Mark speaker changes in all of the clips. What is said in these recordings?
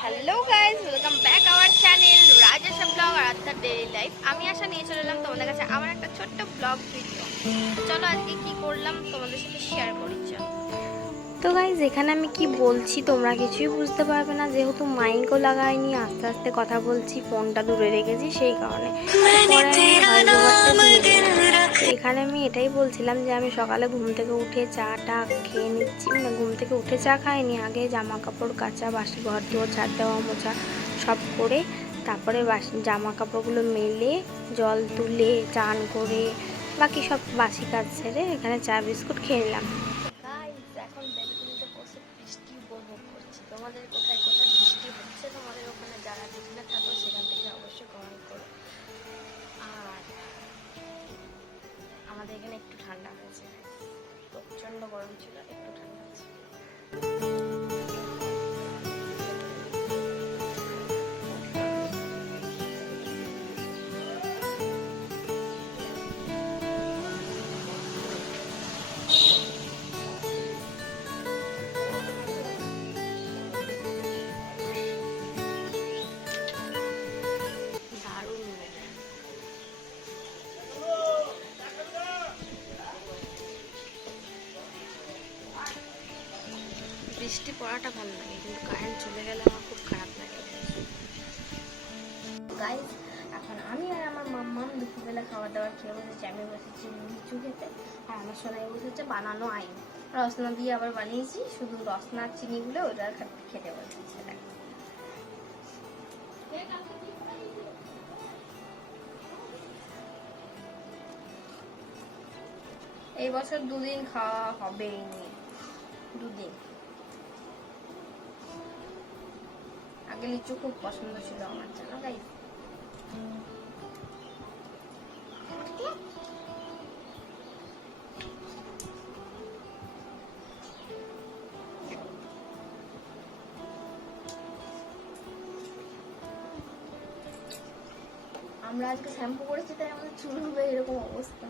Speaker 1: Hello guys welcome back channel Rajesha blog আর আত্মার life আমি আশা নিয়ে চলে এলাম তোমাদের কাছে আমার একটা ছোট্ট ব্লগ ভিডিও চলো আজকে কি করলাম তোমাদের সাথে শেয়ার করি, চলো।
Speaker 2: তো গাইজ এখানে আমি কি বলছি তোমরা কিছুই বুঝতে পারবে না, যেহেতু মাইকও লাগাইনি আস্তে আস্তে কথা বলছি ফোনটা দূরে রেখেছি, সেই কারণে। এখানে আমি এটাই বলছিলাম যে আমি সকালে ঘুম থেকে উঠে চা টা খেয়ে নিচ্ছি। মানে ঘুম থেকে উঠে চা খাইনি, আগে জামা কাপড় কাচা বাসি ঘর দুয়ার ছাদ দেওয়া, মোছা সব করে তারপরে বাসি জামা কাপড়গুলো মেলে, জল তুলে, চান করে, বাকি সব বাসি কাজ সেরে এখানে চা বিস্কুট খেয়ে নিলাম।
Speaker 1: কোথায় কোথায় বৃষ্টি হচ্ছে তোমাদের ওখানে থাকো এখানে একটু ঠান্ডা হয়েছে। প্রচণ্ড গরম ছিল একটু ঠান্ডা। বৃষ্টি পড়াটা ভালো লাগে, কিন্তু কারেন্ট চলে গেলে আমার খুব খারাপ লাগে। গাইজ এখন আমি আর আমার মাম্মাম দুপুরবেলা খাবার দাবার খেয়ে বসেছি, আমি বসেছি লিচু খেতে, আর আমার সোনাই বসেছে বানানো আইন। রসনা দিয়ে আবার বানিয়েছি, শুধু রসনা চিনিগুলো ওটা খেতে বসেছে। এই বছর দুদিন খাওয়া হবে দুদিন। আগে লিচু খুব পছন্দ ছিল আমার জানো তাই। আমরা আজকে শ্যাম্পু করেছি, তাই আমাদের চুল হবে এরকম অবস্থা।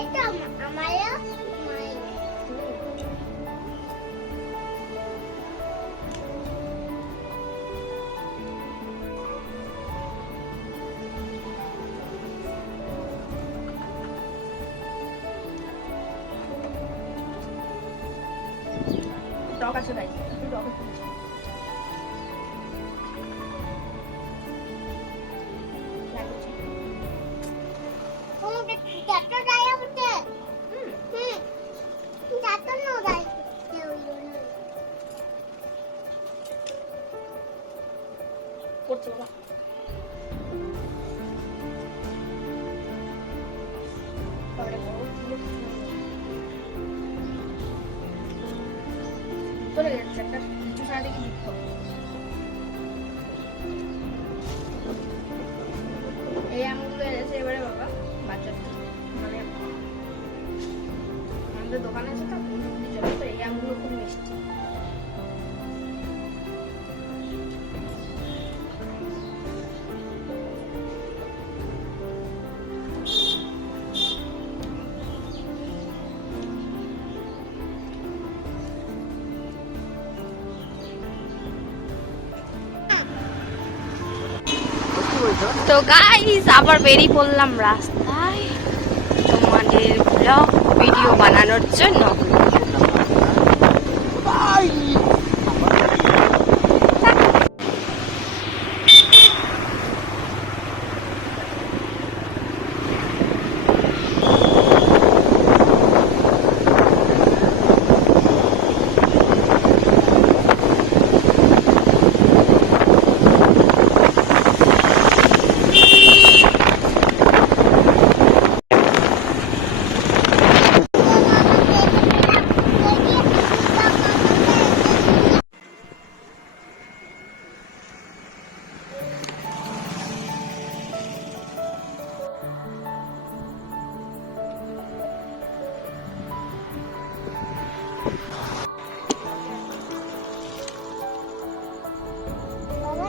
Speaker 3: এটা তো আমা- আমারও মায়া
Speaker 1: টক আছে তাই একটু টক আছে করছে বাবা একটা কিছু ছাড়া দেখি এই আমগুলো এনেছে এবারে বাবা বাচ্চার মানে আমাদের দোকানে আছে তো। তো
Speaker 2: গাইস আবার বেরিয়ে পড়লাম রাস্তায়। তোমাদের ব্লগ ভিডিও বানানোর জন্য।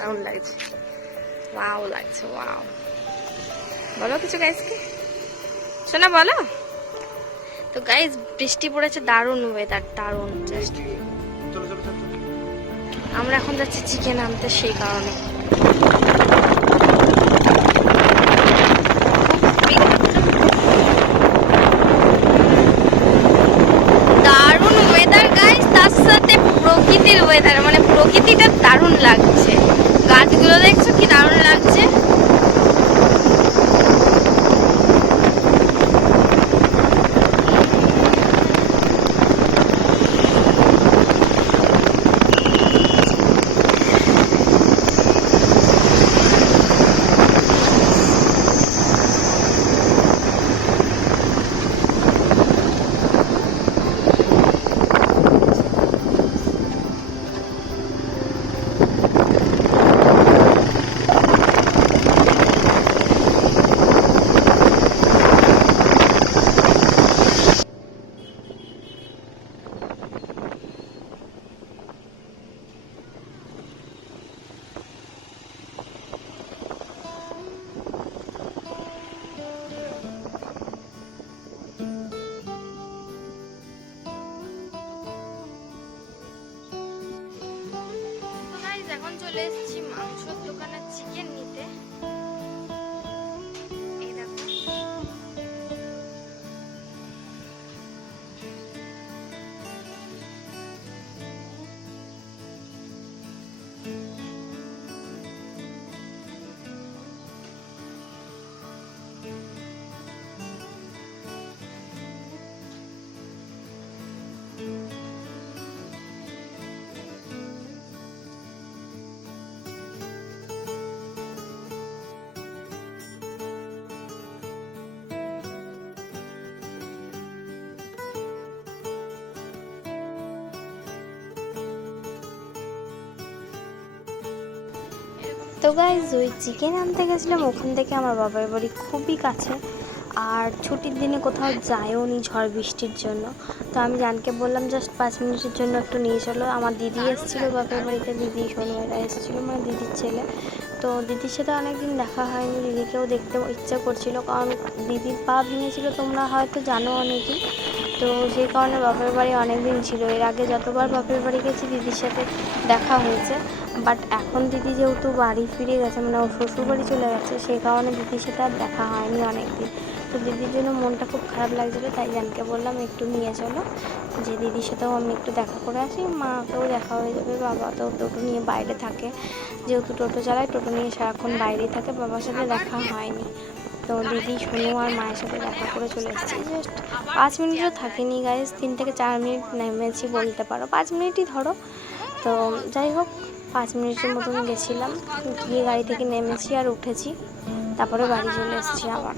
Speaker 1: দারুণ লাগছে ওয়াও লাগছে ওয়াও বলো কিছু গাইজকে শোনা বলো। তো গাইজ বৃষ্টি পড়েছে দারুণ ওয়েদার দারুণ জাস্ট আমরা এখন যাচ্ছি চিকেন আনতে সেই কারণে। দারুণ ওয়েদার গাইস তার সাথে প্রকৃতির ওয়েদার মানে প্রকৃতিটা দারুণ লাগছে। গাছগুলো দেখছ কি দারুণ লাগছে। তো গাইজ ওই চিকেন আনতে গেছিলাম, ওখান থেকে আমার বাবার বাড়ি খুবই কাছে। আর ছুটির দিনে কোথাও যায়ও নি ঝড় বৃষ্টির জন্য। তো আমি জানকে বললাম জাস্ট পাঁচ মিনিটের জন্য একটু নিয়ে চলো। আমার দিদি এসেছিল বাপের বাড়িতে, দিদি সোনমেরা এসেছিল মানে দিদির ছেলে। তো দিদির সাথে অনেকদিন দেখা হয়নি, দিদিকেও দেখতে ইচ্ছা করছিল, কারণ দিদির পা ভেঙেছিল তোমরা হয়তো জানো অনেকেই। তো সেই কারণে বাপের বাড়ি অনেক দিন ছিল। এর আগে যতবার বাপের বাড়ি গেছি, দিদির সাথে দেখা হয়েছে। বাট এখন দিদি যেহেতু বাড়ি ফিরে গেছে মানে ও শ্বশুর বাড়ি চলে গেছে, সেই কারণে দিদির সাথে আর দেখা হয়নি অনেক দিন তো দিদির জন্য মনটা খুব খারাপ লাগছিল, তাই জানকে বললাম একটু নিয়ে চলো। যে দিদির সাথেও আমি একটু দেখা করে আসি, মাকেও দেখা হয়ে যাবে বাবা তো টোটো নিয়ে বাইরে থাকে। যেহেতু টোটো চালায়, টোটো নিয়ে সারাক্ষণ বাইরেই থাকে, বাবার সাথে দেখা হয়নি। তো দিদি শুনু আর মায়ের সাথে দেখা করে চলে এসেছি। জাস্ট পাঁচ মিনিটও থাকিনি গাইজ তিন থেকে চার মিনিট নেমেছি বলতে পারো। পাঁচ মিনিটই ধরো। তো যাই হোক, পাঁচ মিনিটের মতন গেছিলাম। গিয়ে গাড়ি থেকে নেমেছি আর উঠেছি। তারপরে বাড়ি চলে এসেছি আবার।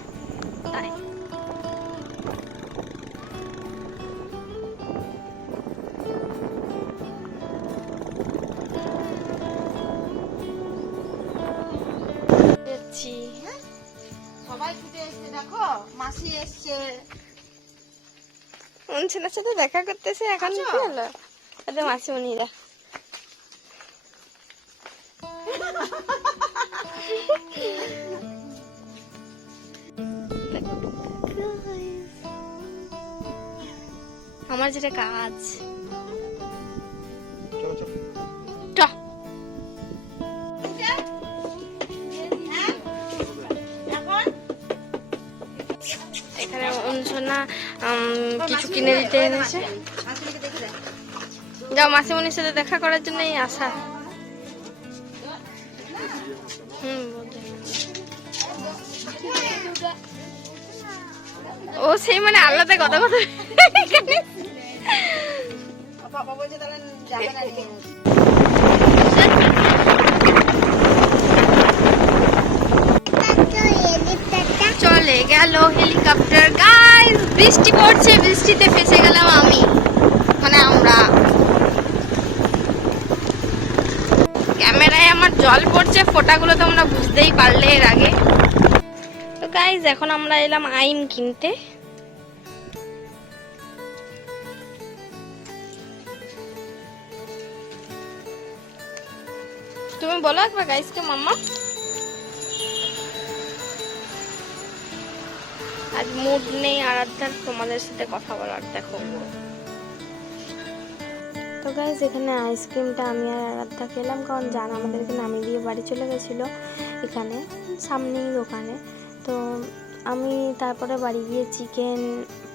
Speaker 4: মাসি এসছে।
Speaker 1: অঞ্চনার সাথে দেখা করতেছে এখন কি হলো? ওদের মাসিমণিরা। আমার যেটা কাজ
Speaker 2: চলো চলো
Speaker 1: ট।
Speaker 4: এখন
Speaker 1: এখানে অঞ্চনা কিছু কিনে দিতে এনেছে যাও। মাসিমণির সাথে দেখা করার জন্যই আসা হুম ও সেই মানে আলাদা কথা কথা
Speaker 4: বাবা বলছে
Speaker 5: তো
Speaker 1: চলে গেল হেলিকপ্টার। গাইস বৃষ্টি পড়ছে, বৃষ্টিতে ফেসে গেলাম আমি। মানে আমরা। ক্যামেরায় আমার জল পড়ছে, ফোটাগুলো তোমরা বুঝতেই পারলে এর আগে। তো গাইজ এখন আমরা এলাম আইম কিনতে। তুমি বলো একবার গাইজকে মাম্মা? আজ মুড নেই আর আরাধ্যার তোমাদের সাথে কথা বলার, দেখো। তো গাইজ এখানে আইসক্রিমটা আমি আর আরাধ্যা খেলাম, কারণ জান আমাদেরকে নামিয়ে দিয়ে বাড়ি চলে গেছিল এখানে, সামনেই দোকানে। তো আমি তারপরে বাড়ি গিয়ে চিকেন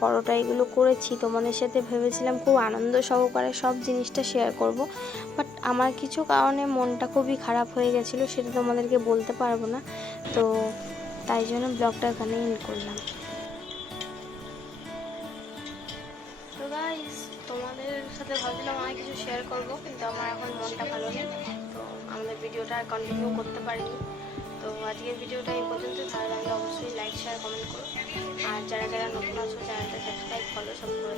Speaker 1: পরোটা এগুলো করেছি তোমাদের সাথে ভেবেছিলাম খুব আনন্দ সহকারে সব জিনিসটা শেয়ার করব। বাট আমার কিছু কারণে মনটা খুবই খারাপ হয়ে গেছিল, সেটা তোমাদেরকে বলতে পারব না। তো তাই জন্য ব্লগটা এখানে এন্ড করলাম। তোমাদের সাথে ভাবছিলাম অনেক কিছু শেয়ার করব, কিন্তু আমার এখন মনটা ভালো নেই। তো আমাদের ভিডিওটা কন্টিনিউ করতে পারিনি। তো আজকের ভিডিওটা এই পর্যন্ত ভালো লাগলে অবশ্যই লাইক শেয়ার কমেন্ট করো আর যারা যারা নতুন আছো চ্যানেলটা সাবস্ক্রাইব ফলো সব করে।